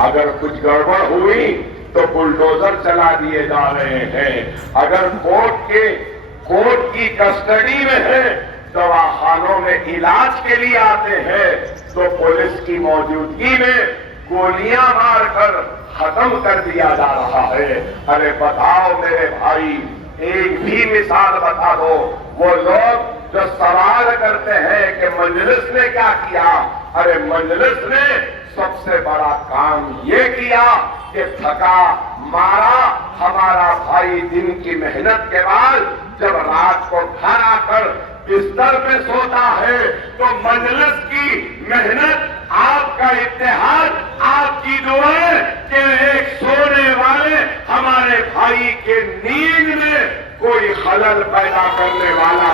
अगर कुछ गड़बड़ हुई तो बुलडोजर चला दिए जा रहे हैं। अगर कोर्ट की कस्टडी में है, दवाखानों में इलाज के लिए आते हैं, तो पुलिस की मौजूदगी में गोलियां मारकर खत्म कर दिया जा रहा है। अरे बताओ मेरे भाई, एक भी मिसाल बता दो। वो लोग जो सवाल करते हैं कि मजलिस ने क्या किया, अरे मजलिस ने सबसे बड़ा काम ये किया कि थका मारा हमारा भाई दिन की मेहनत के बाद जब रात को घर आकर बिस्तर पे सोता है, तो मजलिस की मेहनत, आपका इत्तेहाद, आपकी दुआएं कि एक सोने वाले हमारे भाई के नींद में कोई खलल पैदा करने वाला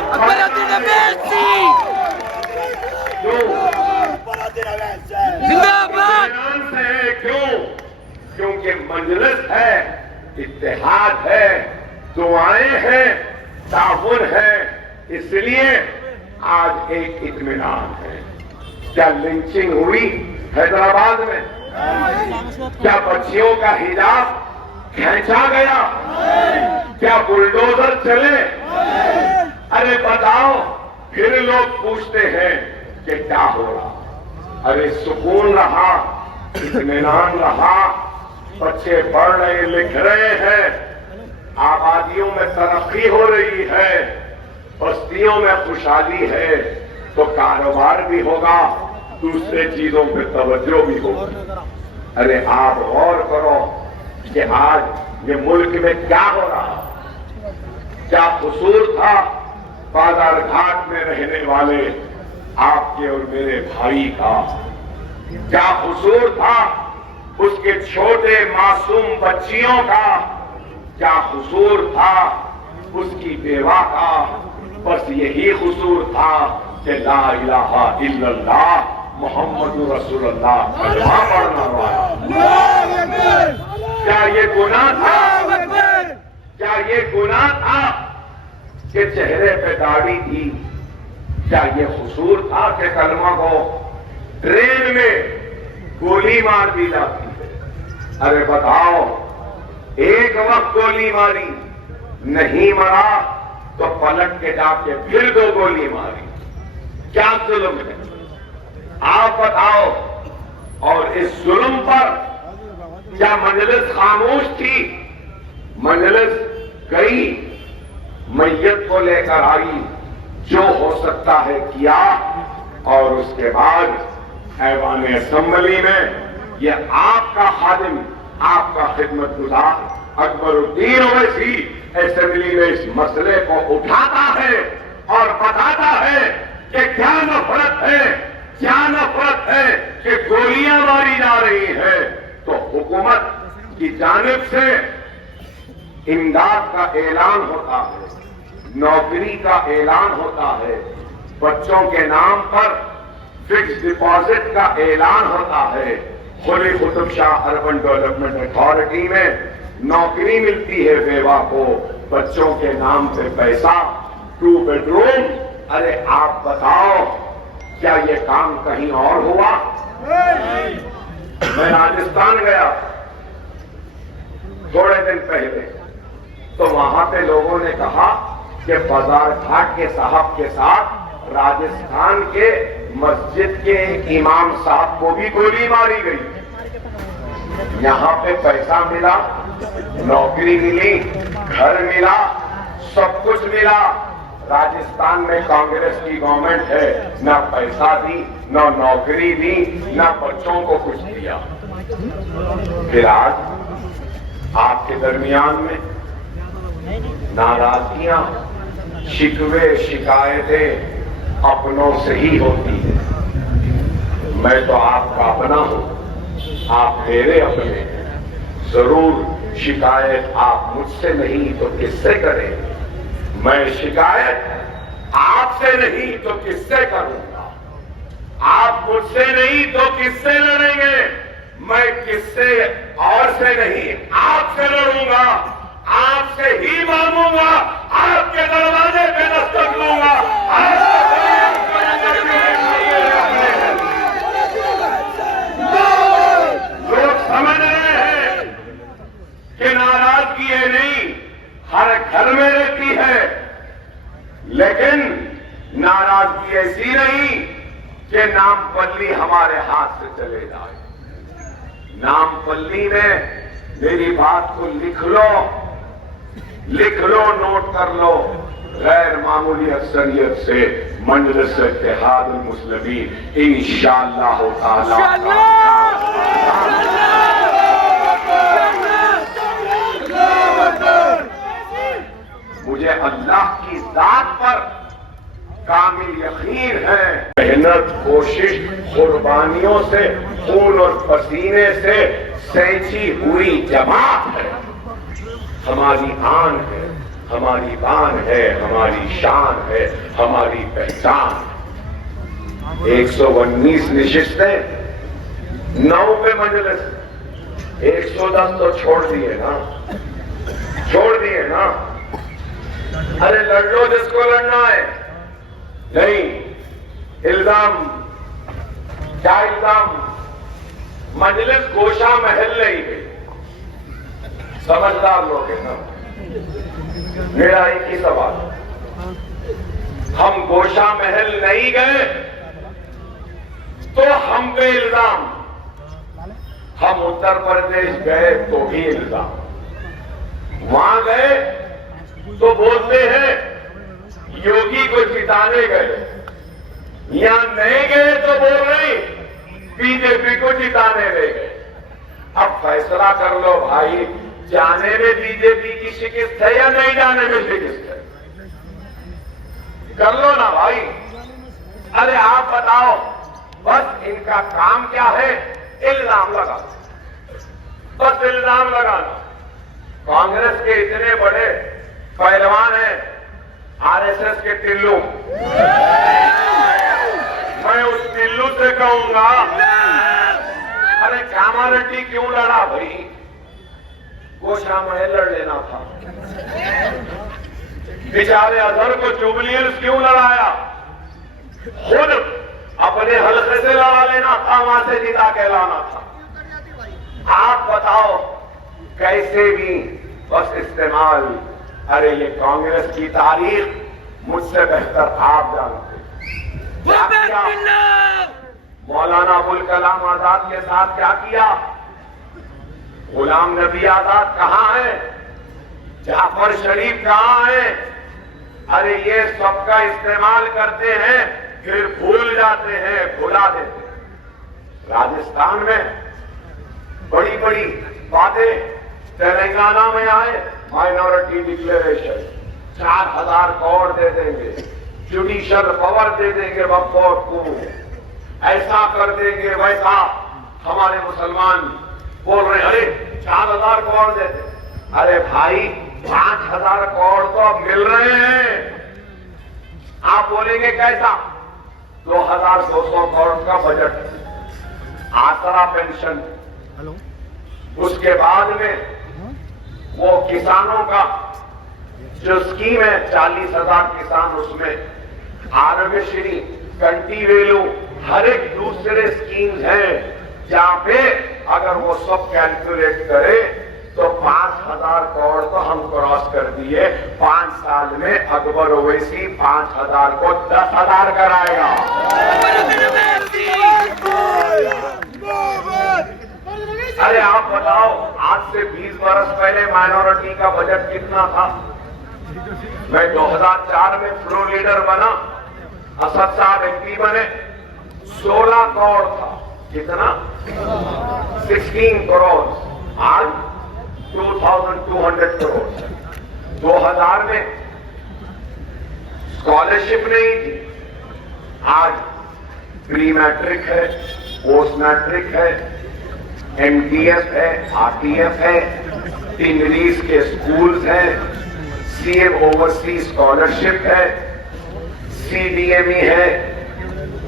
क्यों? क्योंकि मजलिस है, इत्तेहाद है, दुआएं हैं, ताउन है, इसलिए आज एक इत्मीनान है। क्या लिंचिंग हुई हैदराबाद में? क्या बच्चियों का हिजाब खींचा गया? क्या बुलडोजर चले? अरे बताओ, फिर लोग पूछते हैं कि क्या हो रहा? अरे सुकून रहा, इत्मीनान रहा, बच्चे पढ़ रहे लिख रहे हैं, आबादियों में तरक्की हो रही है, बस्तियों में खुशहाली है, तो कारोबार भी होगा, दूसरे चीजों पे तवज्जो भी होगी। अरे आप गौर करो कि आज ये मुल्क में क्या हो रहा, क्या कसूर था बाजार घाट में रहने वाले आपके और मेरे भाई का? क्या कसूर था उसके छोटे मासूम बच्चियों का? क्या कसूर था उसकी बेवा का? बस यही कसूर था कि ला इलाहा इल्लल्लाह मुहम्मदुर रसूलुल्लाह कलमा पढ़ना हुआ। क्या ये गुनाह था? क्या ये गुनाह था कि चेहरे पे दाढ़ी थी? क्या ये कसूर था कि कलमा को ट्रेन में गोली मार दी जाती है? अरे बताओ, एक वक्त गोली मारी, नहीं मरा तो पलट के जाके फिर 2 गोली मारी। क्या जुल्म है? आप बताओ। और इस जुल्म पर क्या मजलिस खामोश थी? मजलिस गई, मैयत को लेकर आई, जो हो सकता है किया, और उसके बाद ऐवान असेंबली में ये आपका खादिम, आपका खिदमतगुजार अकबरुद्दीन ओवैसी असेंबली में इस मसले को उठाता है और बताता है कि क्या नफरत है कि गोलियां मारी जा रही है। तो हुकूमत की जानिब से इमदाद का ऐलान होता है, नौकरी का ऐलान होता है, बच्चों के नाम पर फिक्स डिपॉजिट का ऐलान होता है, Quli Qutub Shah urban development authority में नौकरी मिलती है बेवा को, बच्चों के नाम पे पैसा, 2 बेडरूम अरे आप बताओ, क्या ये काम कहीं और हुआ? मैं राजस्थान गया थोड़े दिन पहले, तो वहां पे लोगों ने कहा कि बाजार घाट के साहब के साथ राजस्थान के मस्जिद के इमाम साहब को भी गोली मारी गई। यहां पे पैसा मिला, नौकरी मिली, घर मिला, सब कुछ मिला। राजस्थान में कांग्रेस की गवर्नमेंट है, ना पैसा दी, ना नौकरी दी, ना बच्चों को कुछ दिया। फिर आज आपके दरमियान में नाराजगियां, शिकवे, शिकायतें अपनों से ही होती है। मैं तो आपका अपना हूं, आप मेरे अपने हैं। जरूर शिकायत आप मुझसे नहीं तो किससे करेंगे? मैं शिकायत आपसे नहीं तो किससे करूंगा? आप मुझसे नहीं तो किससे लड़ेंगे? मैं किससे और से नहीं, आपसे लड़ूंगा, आपसे ही मांगूंगा, आपके दरवाजे पे दस्तक दूंगा। लोग समझ रहे हैं कि नाराजगी है नहीं, हर घर में रहती है, लेकिन नाराजगी ऐसी नहीं कि नामपल्ली हमारे हाथ से चले जाए। नामपल्ली में मेरी बात को लिख लो, नोट कर लो। गैर मामूली अक्सरियत से मजलिस इत्तेहादुल मुस्लिमीन इंशाअल्लाह ताला मुझे अल्लाह की जात पर कामिल यकीन है। मेहनत, कोशिश, कुर्बानियों से, खून और पसीने से सैंची हुई जमात है। हमारी आन है, हमारी बान है, हमारी शान है, हमारी पहचान। 119 नशिस्तें, 9 पे मजलिस, 110 तो छोड़ दिए ना। अरे लड़ लो जिसको लड़ना है। नहीं, इल्जाम, क्या इल्जाम? मजलिस गोशा महल नहीं गई। समझदार लोग हैं ना। मेरा एक ही सवाल, हम गोशा महल नहीं गए तो हम पे इल्जाम, हम उत्तर प्रदेश गए तो भी इल्जाम, वहां गए तो बोलते हैं योगी को जिताने गए, यहां नहीं गए तो बोल रहे बीजेपी को जिताने ले गए। अब फैसला कर लो भाई, जाने में बीजेपी की शिकस्त है या नहीं जाने में शिकस्त है? कर लो ना भाई। अरे आप बताओ, बस इनका काम क्या है? इल्जाम लगाना, बस इल्जाम लगाना। कांग्रेस के इतने बड़े पहलवान हैं, आरएसएस के टिल्लू, मैं उस टिल्लू से कहूंगा, अरे कामारेड्डी क्यों लड़ा भाई? गोशा महल लड़ लेना था। बेचारे अजहर को जुबलियंस क्यों लड़ाया? खुद अपने हल्के से लड़ा लेना था, वहां से जीता के लाना था। आप बताओ कैसे भी बस इस्तेमाल। अरे ये कांग्रेस की तारीख मुझसे बेहतर आप जानते। मौलाना अबुल कलाम आजाद के साथ क्या किया? गुलाम नबी आजाद कहां है? जाफर शरीफ कहां है? अरे ये सबका इस्तेमाल करते हैं, फिर भूल जाते हैं, भुला देते हैं। राजस्थान में बड़ी बड़ी बातें, तेलंगाना में आए माइनॉरिटी डिक्लेरेशन, 4000 करोड़ दे देंगे, जुडिशियल पावर दे देंगे वक्फ को, ऐसा कर देंगे, वैसा। हमारे मुसलमान बोल रहे हैं अरे 4000 करोड़ देते। अरे भाई 5000 करोड़ तो अब मिल रहे हैं, आप बोलेंगे कैसा? 2200 करोड़ का बजट, आसरा पेंशन, उसके बाद में वो किसानों का जो स्कीम है 40,000 किसान उसमें आरोग्यश्री, कंटीवेलो, हर एक दूसरे स्कीम्स हैं जहां पे अगर वो सब कैलकुलेट करे तो 5,000 करोड़ तो हम क्रॉस कर दिए। 5 साल में अकबर ओवैसी 5,000 को 10,000 कराएगा। अरे आप बताओ, आज से 20 वर्ष पहले माइनॉरिटी का बजट कितना था? मैं 2004 में फ्लोर लीडर बना, असद साहब एमपी बने, 16 करोड़ था। कितना? 16 करोड़। आज 2,200 करोड़। 2000 में स्कॉलरशिप नहीं थी, आज प्री मैट्रिक है, पोस्ट मैट्रिक है, एमटीएफ है, आरटीएफ है, इंग्लिश के स्कूल्स हैं, सीएम ओवरसीज स्कॉलरशिप है, सीडीएमई है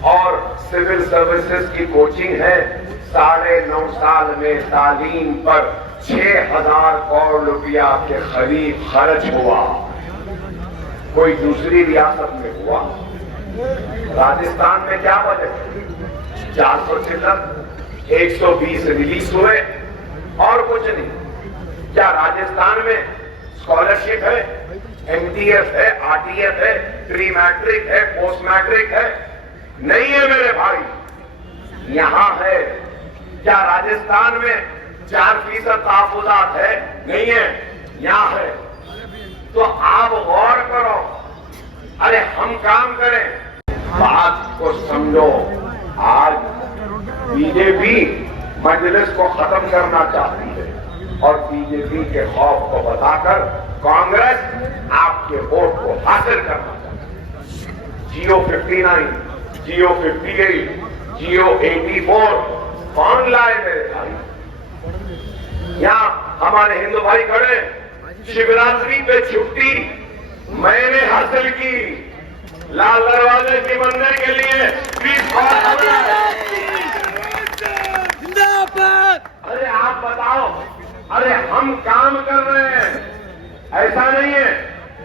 और सिविल सर्विसेज की कोचिंग है। 9.5 साल में तालीम पर 6,000 करोड़ रुपया के करीब खर्च हुआ। कोई दूसरी रियासत में हुआ? राजस्थान में क्या बजट? 400 120 रिलीज हुए और कुछ नहीं। क्या राजस्थान में स्कॉलरशिप है, एमटीएफ है, आरटीएफ है, प्री मैट्रिक है, पोस्ट मैट्रिक है? नहीं है मेरे भाई, यहां है। क्या राजस्थान में 4% तहफुजात है? नहीं है, यहां है। तो आप गौर करो, अरे हम काम करें, बात को समझो। आज बीजेपी मजलिस को खत्म करना चाहती है और बीजेपी के खौफ को बताकर कांग्रेस आपके वोट को हासिल करना चाहती है। जियो 59, जियो 58, जियो 84 कौन लाए मेरे भाई? यहां हमारे हिंदू भाई खड़े, शिवरात्रि पे छुट्टी मैंने हासिल की, लाल दरवाजे के मंदिर के लिए 20। अरे आप बताओ, अरे हम काम कर रहे हैं, ऐसा नहीं है।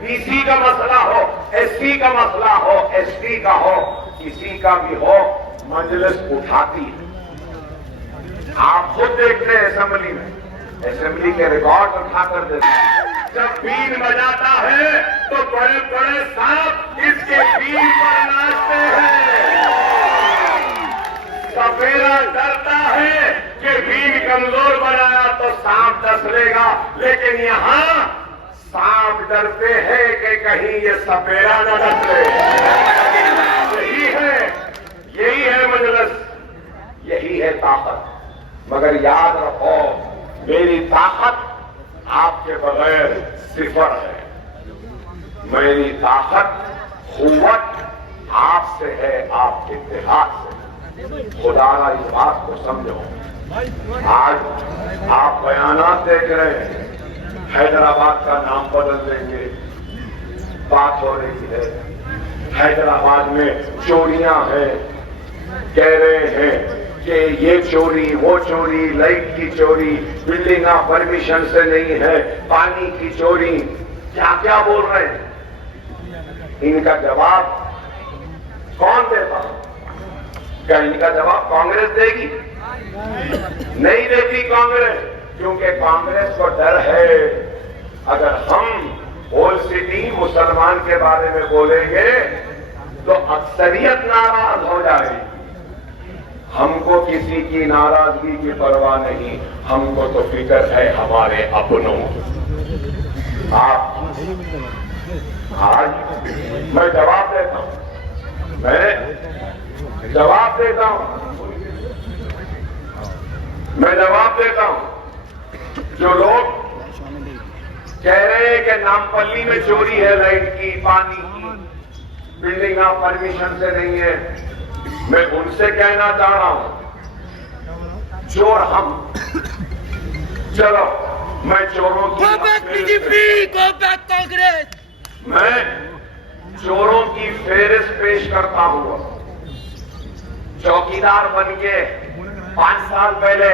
बीसी का मसला हो, एससी का मसला हो, एसटी का हो, किसी का भी हो, मजलिस उठाती है। आप खुद देखते हैं असेंबली में, असेंबली के रिकॉर्ड उठाकर देते हैं। जब बीन बजाता है तो बड़े बड़े सांप इसके बीन पर नाचते हैं। सपेरा डरता है कि बीन कमजोर बनाया तो सांप डस लेगा, लेकिन यहां सांप डरते हैं कि कहीं ये सपेरा न डस ले। यही है मजलिस, यही है ताकत। मगर याद रखो, मेरी ताकत आपके बगैर सिफर है। मेरी ताकत, कुव्वत आपसे है, आपके इतिहास से। खुदारा इस बात को समझो। आज आप बयानात देख रहे हैं, हैदराबाद का नाम बदल देंगे, बात हो रही है। हैदराबाद में चोरियां हैं, कह रहे हैं कि ये चोरी, वो चोरी, लाइट की चोरी, बिल्डिंग परमिशन से नहीं है, पानी की चोरी, क्या क्या बोल रहे हैं। इनका जवाब कौन देता? क्या इनका जवाब कांग्रेस देगी? नहीं देती कांग्रेस, क्योंकि कांग्रेस को डर है अगर हम होल सिटी मुसलमान के बारे में बोलेंगे तो अक्सरियत नाराज हो जाएगी। हमको किसी की नाराजगी की परवाह नहीं, हमको तो फिक्र है हमारे अपनों। आप आज मैं जवाब देता हूं, मैं जवाब देता हूं। जो लोग कह रहे हैं कि नामपल्ली में चोरी है, लाइट की, पानी की, बिल्डिंग परमिशन से नहीं है, मैं उनसे कहना चाह रहा हूं, चोर हम। चलो मैं चोरों की कांग्रेस, मैं चोरों की फेहरिस्त पेश करता हूं। चौकीदार बन के 5 साल पहले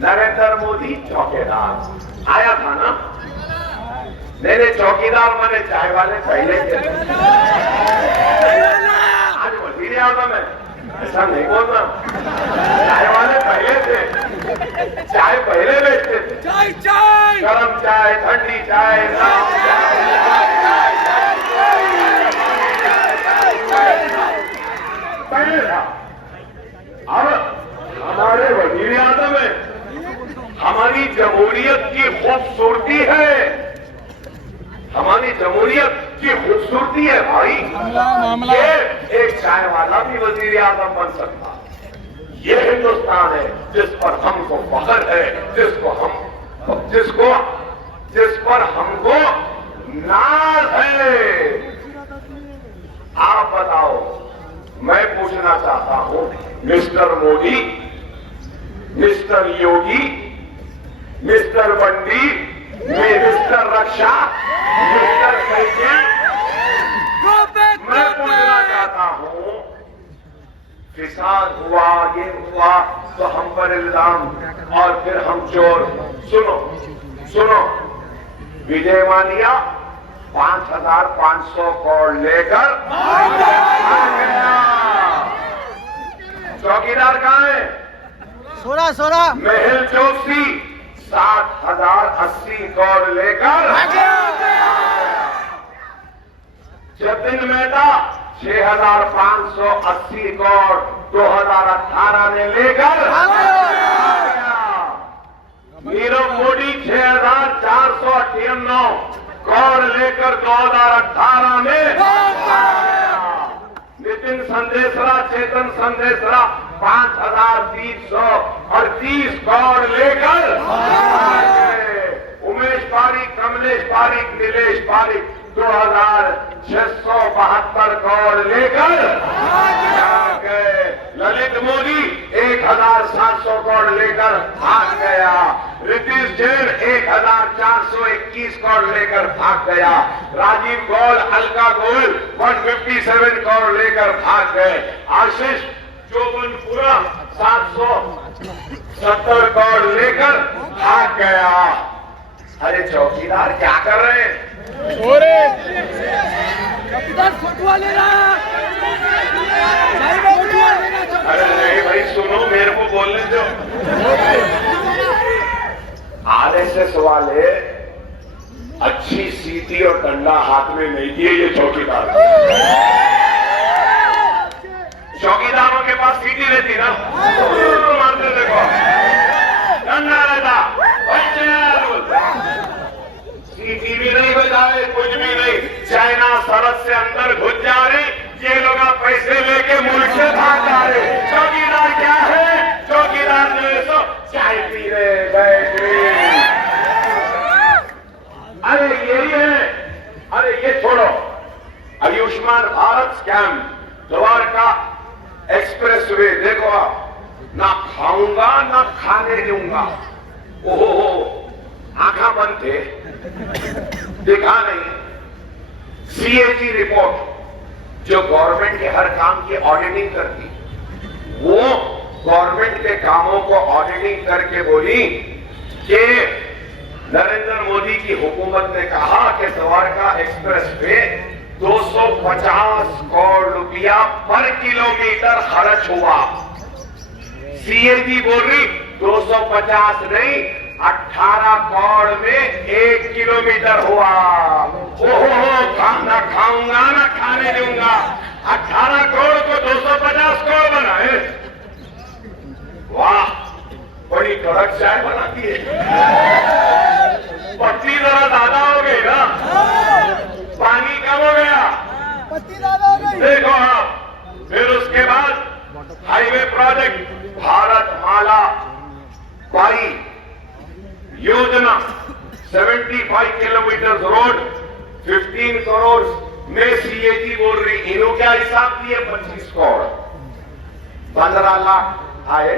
नरेंद्र मोदी चौकीदार आया था ना, मेरे चौकीदार माने चाय वाले पहले थे, आज वजीर आजम है, ऐसा नहीं बोलना। चाय वाले पहले थे, चाय पहले बेचते थे, चाय चाय गरम चाय, ठंडी चाय, लाल चाय, पहले था। अब हमारे वजीर आजम है, हमारी जमहूरियत की खूबसूरती है, हमारी जमहूरियत की खूबसूरती है भाई। ये एक चाय वाला भी वजीर आजम बन सकता। ये हिंदुस्तान है जिस पर हमको फख्र है, जिस पर हमको नाज है। आप बताओ, मैं पूछना चाहता हूं, मिस्टर मोदी, मिस्टर योगी, मिस्टर बंडी, मिस्टर रक्षा, मिस्टर साइकिल, मैं पूछना चाहता हूं, फिसाद हुआ, ये हुआ तो हम पर इल्जाम और फिर हम चोर। सुनो, विजय माल्या 5,500 करोड़ लेकर आ गया। चौकीदार कहां है? सोरा मेहुल चोकसी 7,080 करोड़ लेकर जतिन मेहता 6,580 करोड़ 2018 में लेकर नीरव मोदी 6,498 करोड़ लेकर 2018 में, नितिन संदेशरा, चेतन संदेशरा 5,330 करोड़ लेकर, उमेश पारिक, कमलेश पारिक, नीलेश पारिक 2,672 करोड़ लेकर गए। ललित मोदी 1,700 करोड़ लेकर भाग गया। रितेश जैन 1,421 करोड़ लेकर भाग गया। राजीव गौल, अलका गोयल 157 करोड़ लेकर भाग गए। आशीष चौबनपुरा 770 करोड़ लेकर भाग गया। अरे चौकीदार क्या कर रहे हैं? फोटो लेना। अरे नहीं भाई, सुनो, मेरे को बोलने दो। आरएसएस वाले अच्छी सीटी और डंडा हाथ में नहीं दिए ये चौकीदार। चौकीदारों के पास सीटी रहती ना, मारते देखो, डंडा रहता, सीटी भी नहीं बजाए, कुछ भी नहीं। चाइना सरहद से अंदर घुस जा रही, ये लोग पैसे लेके मुल्क से भाग जा रहे। चौकीदार क्या है? चौकीदार जो है सो चाय पी रहे, बैठ रहे। अरे यही है। अरे ये छोड़ो, Ayushman Bharat scam, Dwarka express way देखो आप, ना खाऊंगा ना खाने दूंगा। ओहो, आंखा बंद थे, देखा नहीं। सीएजी रिपोर्ट जो गवर्नमेंट के हर काम की ऑडिटिंग करती, वो गवर्नमेंट के कामों को ऑडिटिंग करके बोली कि नरेंद्र मोदी की हुकूमत ने कहा कि द्वारका एक्सप्रेस पे 250 करोड़ रुपया पर किलोमीटर खर्च हुआ। सीएजी बोल रही 250 नहीं, 18 करोड़ में 1 किलोमीटर हुआ। ओहो, ना खाऊंगा ना खाने दूंगा। 18 करोड़ को 250 करोड़ बनाए। वाह, बड़ी कड़क चाय बनाती है। पत्ती जरा ज्यादा हो गई ना, पानी कम हो गया, पत्ती ज्यादा हो गई। देखो आप। फिर उसके बाद हाईवे प्रोजेक्ट भारत माला पाई योजना, 75 किलोमीटर रोड 15 करोड़ में सीएजी बोल रही। इन्हों क्या हिसाब दिए? 25 करोड़, 15 लाख आए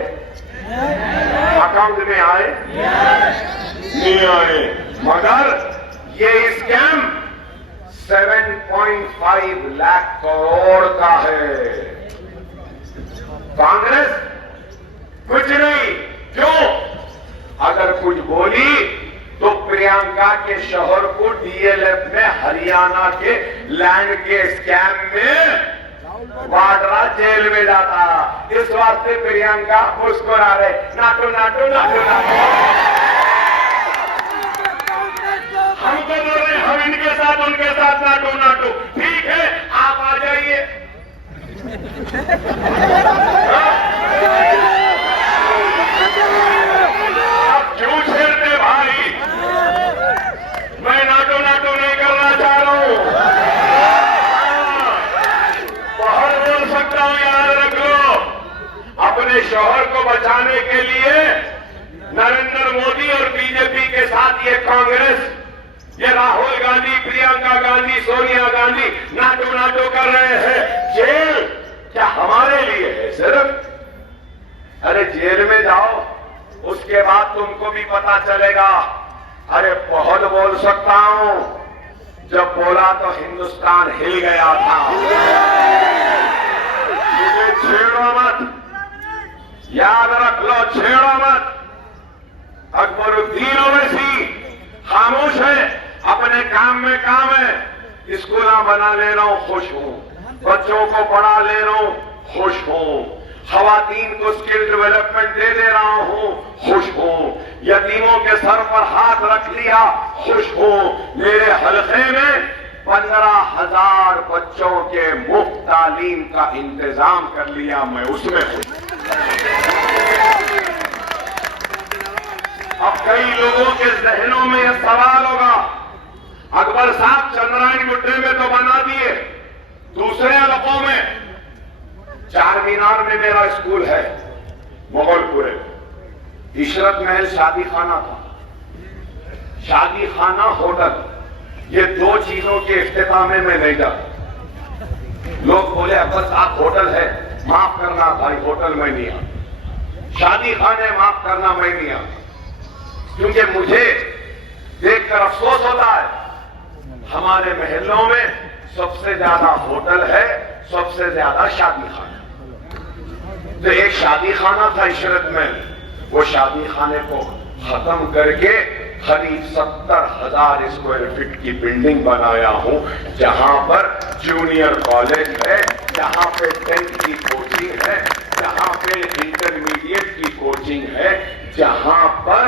अकाउंट में, आए नहीं आए। मगर ये स्कैम 7.5 लाख करोड़ का है। कांग्रेस कुछ नहीं, क्यों? अगर कुछ बोली तो प्रियंका के शोहर को डीएलएफ में हरियाणा के लैंड के स्कैम में वाड्रा जेल में जाता। इस वास्ते प्रियंका मुस्कुरा रहे, नाटो नाटो नाटो नाटो। हम तो बोल रहे हम इनके साथ उनके साथ नाटो नाटो। ठीक है, आप आ जाइए। आप क्यों छेड़ते भाई? मैं नाटो नाटो नहीं करना चाह रहा हूं। बहुत बोल सकता हूं, याद रख लो। अपने शोहर को बचाने के लिए नरेंद्र मोदी और बीजेपी के साथ ये कांग्रेस, ये राहुल गांधी, प्रियंका गांधी, सोनिया गांधी नाटो नाटो कर रहे हैं। जेल क्या हमारे लिए है सिर्फ? अरे जेल में जाओ, उसके बाद तुमको भी पता चलेगा। अरे बहुत बोल सकता हूं, जब बोला तो हिंदुस्तान हिल गया था। मुझे छेड़ो मत, याद रख लो, छेड़ो मत। अकबरुद्दीन ओवैसी खामोश है, अपने काम में काम है। स्कूल बना ले रहा हूं, खुश हूं। बच्चों को पढ़ा ले रहा हूं, खुश हूं। खवातीन को स्किल डेवलपमेंट दे रहा हूं, खुश हूं। यतीमों के सर पर हाथ रख लिया, खुश हूं। मेरे हलके में 15,000 बच्चों के मुफ्त तालीम का इंतजाम कर लिया, मैं उसमें खुश हूं। अब कई लोगों के जहनों में यह सवाल होगा, अकबर साहब चंद्रायन गुड्डे में तो बना दिए, दूसरे इलाकों में, चार मीनार में मेरा स्कूल है, मोगलपुरे, इशरत महल शादी खाना था, शादी खाना होटल, ये दो चीजों के इफ्तिताह में मैं नहीं जाता। लोग बोले अकबर साहब होटल है, माफ करना भाई, होटल में नहीं आता। शादी खाने माफ करना, मैं नहीं आता, क्योंकि मुझे देखकर अफसोस होता है। हमारे महलों में सबसे ज्यादा होटल है, सबसे ज्यादा शादी खाना। तो एक शादी खाना था इशरत में, वो शादी खाने को खत्म करके करीब 70,000 स्क्वायर फीट की बिल्डिंग बनाया हूं, जहां पर जूनियर कॉलेज है, जहां पे 10th की कोचिंग है, जहां पे इंटरमीडिएट की कोचिंग है, जहां पर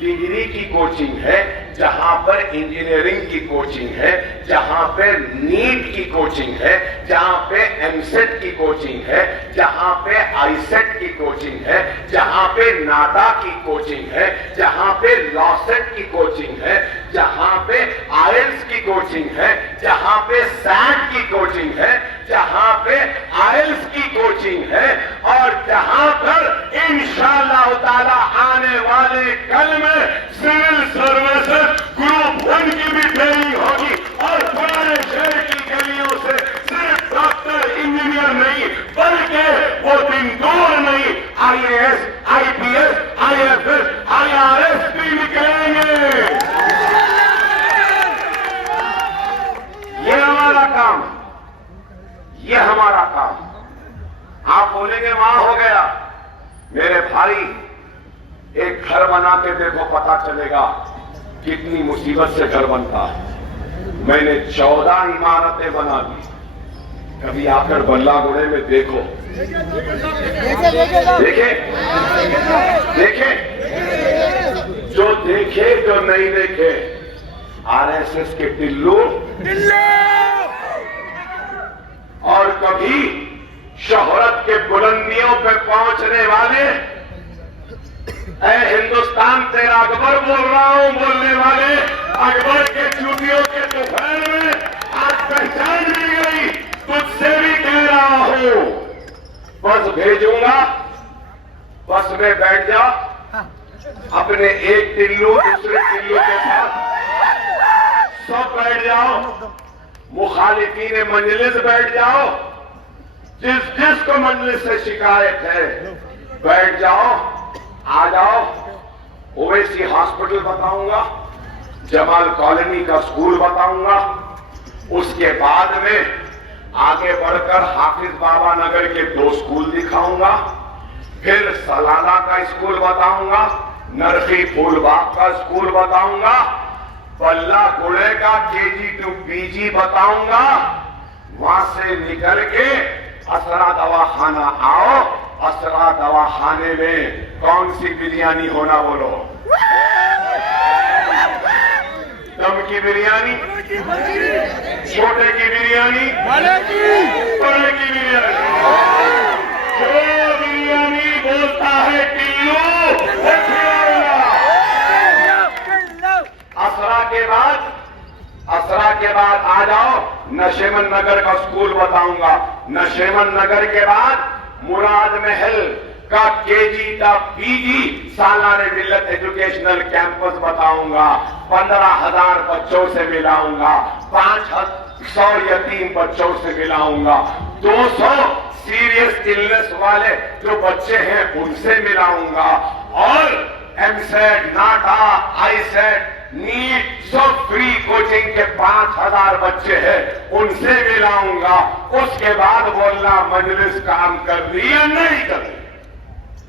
डिग्री की कोचिंग है, जहां पर इंजीनियरिंग की कोचिंग है, जहां पे नीट की कोचिंग है, जहां पे एमसेट की कोचिंग है, जहां पे आईसेट की कोचिंग है, जहां पे नाडा की कोचिंग है, जहां पे लॉसेट की कोचिंग है, जहां पे आईएल्स की कोचिंग है, जहां पे सैट की कोचिंग है, जहां पे आईएल्स की कोचिंग है, और जहां पर इंशाअल्लाह ताला आने वाले कल में सिविल सर्विसेज ग्रुप 1 की भी ट्रेनिंग होगी। और पुराने शहर की गलियों से सिर्फ डॉक्टर इंजीनियर नहीं, बल्कि वो दिन दूर नहीं, आईएएस, आईपीएस, आईएफएस, आईआरएस भी निकलेंगे। ये हमारा काम, ये हमारा काम। आप बोलेंगे वहां हो गया, मेरे भाई एक घर बना के देखो, पता चलेगा कितनी मुसीबत से घर बनता है। मैंने 14 इमारतें बना दी, कभी आकर बल्लागुड़े में देखो, देखे देखे, जो देखे जो नहीं देखे, आरएसएस के टिल्लू और कभी शोहरत के बुलंदियों पे पहुंचने वाले, ऐ हिंदुस्तान तेरा अकबर बोल रहा हूं, बोलने वाले अकबर के चूतियों के दोपहर में आज पहचान ली गई, तुझसे भी कह रहा हूं, बस भेजूंगा, बस में बैठ जा, अपने एक टिल्लू दूसरे टिल्लू के साथ सब बैठ जाओ, मुखालिफीन मजलिस बैठ जाओ, जिसको मजलिस से शिकायत है बैठ जाओ, आ जाओ। ओवैसी हॉस्पिटल बताऊंगा, जमाल कॉलोनी का स्कूल बताऊंगा, उसके बाद में आगे बढ़कर हाफिज बाबा नगर के 2 स्कूल दिखाऊंगा, फिर सलाला का स्कूल बताऊंगा, नरखी फूलबाग का स्कूल बताऊंगा, बल्ला घोड़े का केजी टू पीजी बताऊंगा, वहां से निकल के असरा दवाखाना आओ। असरा दवाखाने में कौन सी बिरयानी होना बोलो? दम की बिरयानी, छोटे की बिरयानी, बड़े की बिरयानी। जो बिरयानी बोलता है टिल्लू, वो खिलाऊंगा। असरा के बाद आ जाओ, नशेमन नगर का स्कूल बताऊंगा। नशेमन नगर के बाद मुराद महल का केजी का पीजी सालाना मिल्लत एजुकेशनल कैंपस बताऊंगा। 15,000 बच्चों से मिलाऊंगा, 500 यतीम बच्चों से मिलाऊंगा, 200 सीरियस इलनेस वाले जो बच्चे हैं उनसे मिलाऊंगा, और एमसेट, नाटा, आईसेट, नीट सब फ्री कोचिंग के 5,000 बच्चे हैं उनसे मिलाऊंगा। उसके बाद बोलना मजलिस काम कर रही है नहीं कर रही।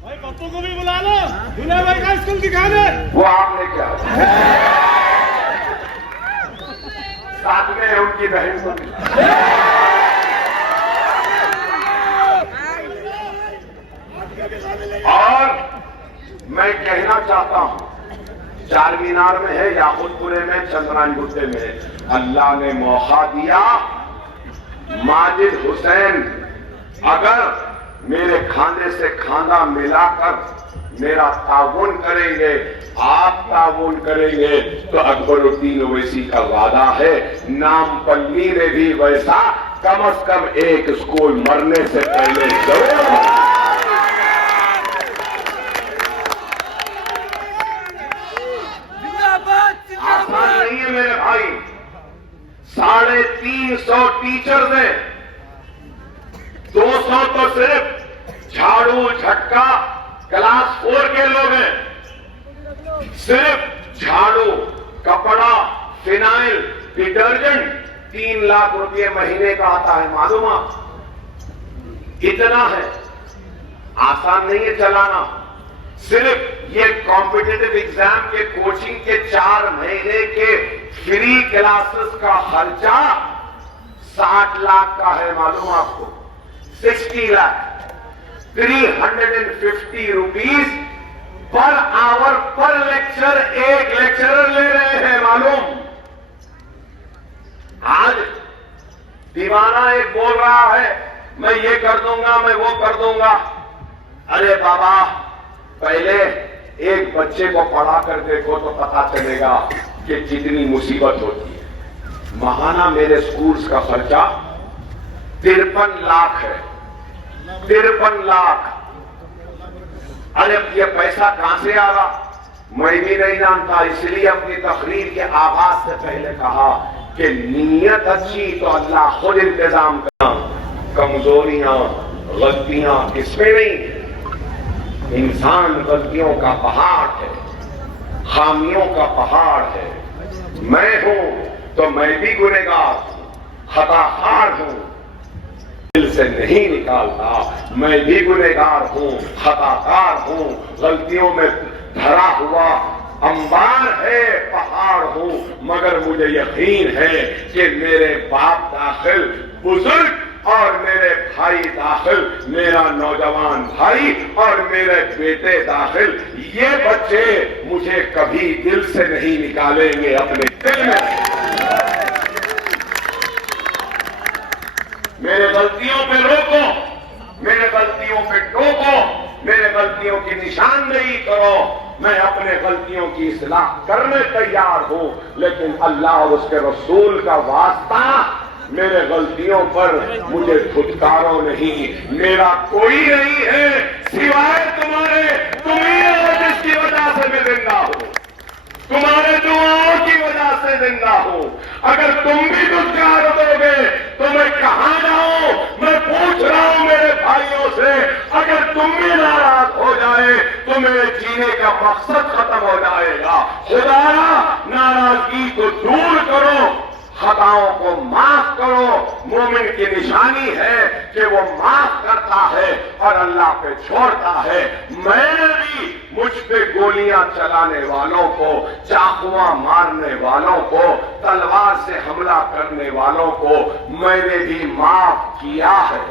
भाई पप्पू को भी बुला लो, दूल्हे भाई का स्कूल दिखा दे। वो आपने क्या साथ में उनकी बहन को और मैं कहना चाहता हूं, चार मीनार में है, याकूतपुरे में, चंद्रायन गुट्टे में अल्लाह ने मौका दिया। माजिद हुसैन अगर मेरे खाने से खाना मिलाकर मेरा ताउन करेंगे, आप ताउन करेंगे, तो अकबरुद्दीन ओवैसी का वादा है नामपल्ली में भी वैसा कम से कम एक स्कूल मरने से पहले जरूर। आसान नहीं है मेरे भाई, 350 टीचर्स हैं, 200 तो सिर्फ झाड़ू झटका क्लास 4 के लोग हैं। सिर्फ झाड़ू, कपड़ा, फिनाइल, डिटर्जेंट 3 लाख रुपए महीने का आता है, मालूम आप? इतना है, आसान नहीं है चलाना। सिर्फ ये कॉम्पिटिटिव एग्जाम के कोचिंग के 4 महीने के फ्री क्लासेस का खर्चा 60 लाख का है, मालूम आपको? 60 लाख, 350 रुपीज पर आवर पर लेक्चर एक लेक्चरर ले रहे हैं, मालूम? आज दीवाना एक बोल रहा है मैं ये कर दूंगा, मैं वो कर दूंगा। अरे बाबा, पहले एक बच्चे को पढ़ा कर देखो तो पता चलेगा कि कितनी मुसीबत होती है। महाना मेरे स्कूल्स का खर्चा 53 लाख है, 53 लाख। अरे ये पैसा कहां से आ रहा मैं भी नहीं जानता, इसलिए अपनी तकरीर के आगाज से पहले कहा कि नीयत अच्छी तो अल्लाह खुद इंतजाम करना। कमजोरियां, गलतियां किसमें नहीं है। इंसान गलतियों का पहाड़ है, खामियों का पहाड़ है। मैं हूं तो मैं भी गुनहगार हूं, खताकार हूं, दिल से नहीं निकालता। मैं भी गुनहगार हूं, खताकार हूं, गलतियों में भरा हुआ अंबार है, पहाड़ हूं, मगर मुझे यकीन है कि मेरे बाप दाखिल बुजुर्ग और मेरे भाई दाखिल, मेरा नौजवान भाई और मेरे बेटे दाखिल, ये बच्चे मुझे कभी दिल से नहीं निकालेंगे अपने दिल में। मेरे गलतियों पे रोको, मेरे गलतियों पे टोको, मेरे गलतियों की निशानदेही करो। मैं अपने गलतियों की इस्लाह करने तैयार हूं, लेकिन अल्लाह और उसके रसूल का वास्ता मेरे गलतियों पर मुझे फुटकारो नहीं। मेरा कोई नहीं है सिवाय तुम्हारे, तुम ही हो जिसकी वजह से मैं जिंदा हूं, तुम्हारे दुआओं की वजह से जिंदा हूं। अगर तुम भी दुष्कार दोगे तो मैं कहां जाऊं? मैं पूछ रहा हूं मेरे भाइयों से, अगर तुम भी नाराज हो जाए तो मेरे जीने का मकसद खत्म हो जाएगा। खुदारा नाराजगी को दूर करो, खताओं को माफ करो। मोमिन की निशानी है कि कि वो माफ करता है और अल्लाह पे छोड़ता है। मैंने भी मुझ पे गोलियां चलाने वालों को, चाकुआं मारने वालों को, तलवार से हमला करने वालों को मैंने भी माफ किया है।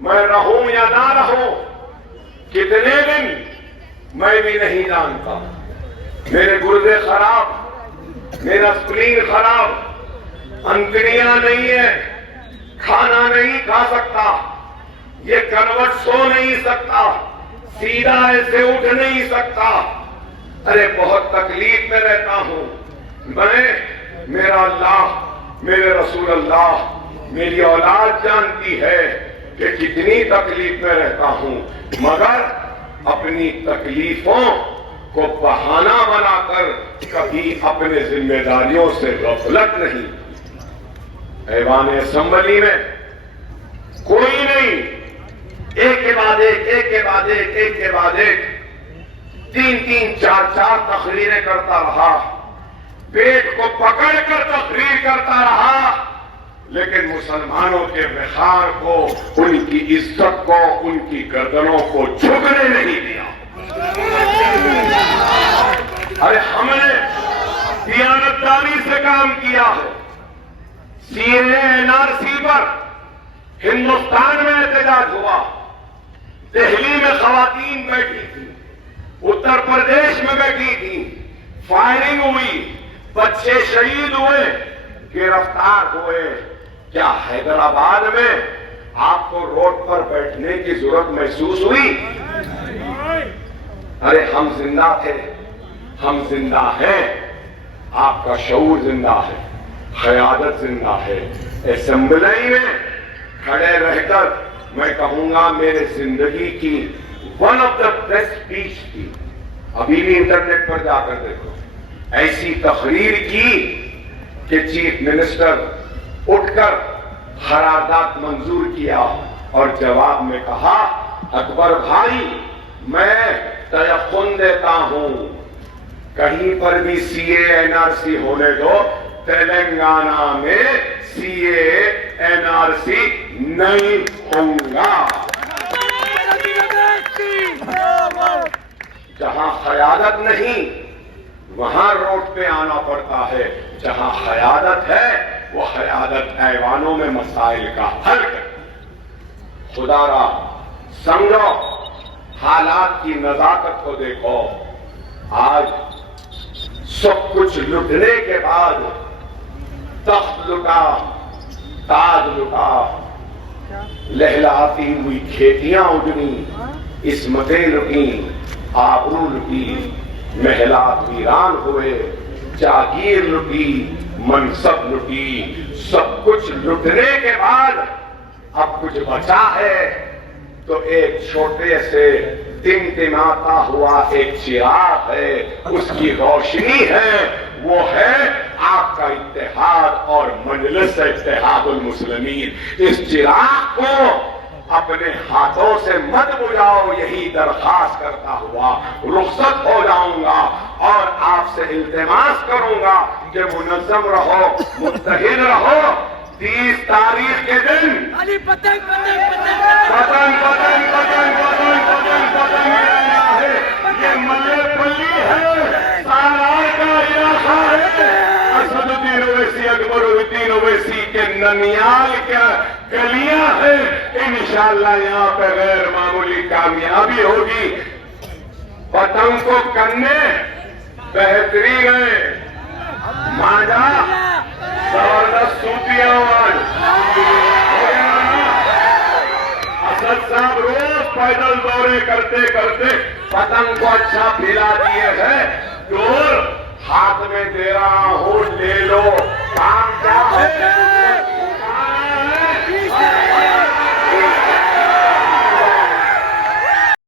मैं रहूं या ना रहूं, कितने दिन मैं भी नहीं जानता। मेरे गुर्दे खराब, मेरा स्प्लीन खराब, अंतड़ियां नहीं है, खाना नहीं खा सकता, ये करवट सो नहीं सकता, सीधा ऐसे उठ नहीं सकता। अरे बहुत तकलीफ में रहता हूं मैं। मेरा अल्लाह, मेरे रसूल अल्लाह, मेरी औलाद जानती है कि कितनी तकलीफ में रहता हूं, मगर अपनी तकलीफों को बहाना बनाकर कभी अपने जिम्मेदारियों से गफलत नहीं। ऐवान असेंबली में कोई नहीं, एक के बाद एक, एक के बाद एक, एक के बाद एक, 3-3, 4-4 तकरीरें करता रहा, पेट को पकड़कर तकरीर करता रहा, लेकिन मुसलमानों के विखार को, उनकी इज्जत को, उनकी गर्दनों को झुकने नहीं दिया। अरे हमने दियानतदारी से काम किया है। सीए एनआरसी पर हिंदुस्तान में एहतजाज हुआ, दिल्ली में खवातीन बैठी थी, उत्तर प्रदेश में बैठी थी, फायरिंग हुई, बच्चे शहीद हुए, गिरफ्तार हुए। क्या हैदराबाद में आपको रोड पर बैठने की जरूरत महसूस हुई? अरे हम जिंदा थे, हम जिंदा हैं, आपका शऊर जिंदा है, क़यादत जिंदा है। असेंबली में खड़े रहकर मैं कहूंगा मेरे जिंदगी की one of the best speech थी। अभी भी इंटरनेट पर जाकर देखो, ऐसी तकरीर की कि चीफ मिनिस्टर उठकर करारदाद मंजूर किया और जवाब में कहा, अकबर भाई मैं तयक़ुन देता हूं, कहीं पर भी सीए एनआरसी होने दो, तेलंगाना में सीए एनआरसी नहीं होगा। जहां क़यादत नहीं वहां रोड पे आना पड़ता है, जहां क़यादत है वो क़यादत ऐवानों में मसाइल का हल कर। खुदारा समझो, हालात की नजाकत को देखो। आज सब कुछ लुटने के बाद तख्त लुटा, ताज लुटा, लहलहाती हुई खेतियां उजड़ी, इस्मतें लुटी, आबरू लुटी, महलात वीरान हुए, जागीर लुटी, मनसब लुटी। सब कुछ लुटने के बाद अब कुछ बचा है तो एक छोटे से टिमटिमाता हुआ एक चिराग है, उसकी रोशनी है, वो है आपका इत्तेहाद और मजलिस इत्तेहादुल मुस्लिमीन। इस चिराग को अपने हाथों से मत बुझाओ, यही दरखास्त करता हुआ रुखसत हो जाऊंगा और आपसे इल्तिमास करूंगा कि मुनज़्ज़म रहो, मुत्तहिद रहो। 30 तारीख के दिन पतंग पतंग पतंग पतंग पतंग पतंग पतंग पतंग है, ये मल्लेपल्ली है, सालार का इलाका है। असदुद्दीन ओवैसी, अकबरुद्दीन ओवैसी के ननियाल क्या गलियां हैं। इंशाअल्लाह यहाँ पे गैर मामूली कामयाबी होगी। पतंग को करने बेहतरीन है, मांझा जबरदस्त सूफी आवाज। असद साहब रोज पैदल दौरे करते करते पतंग को अच्छा फिरा दिए हैं, डोर हाथ में दे रहा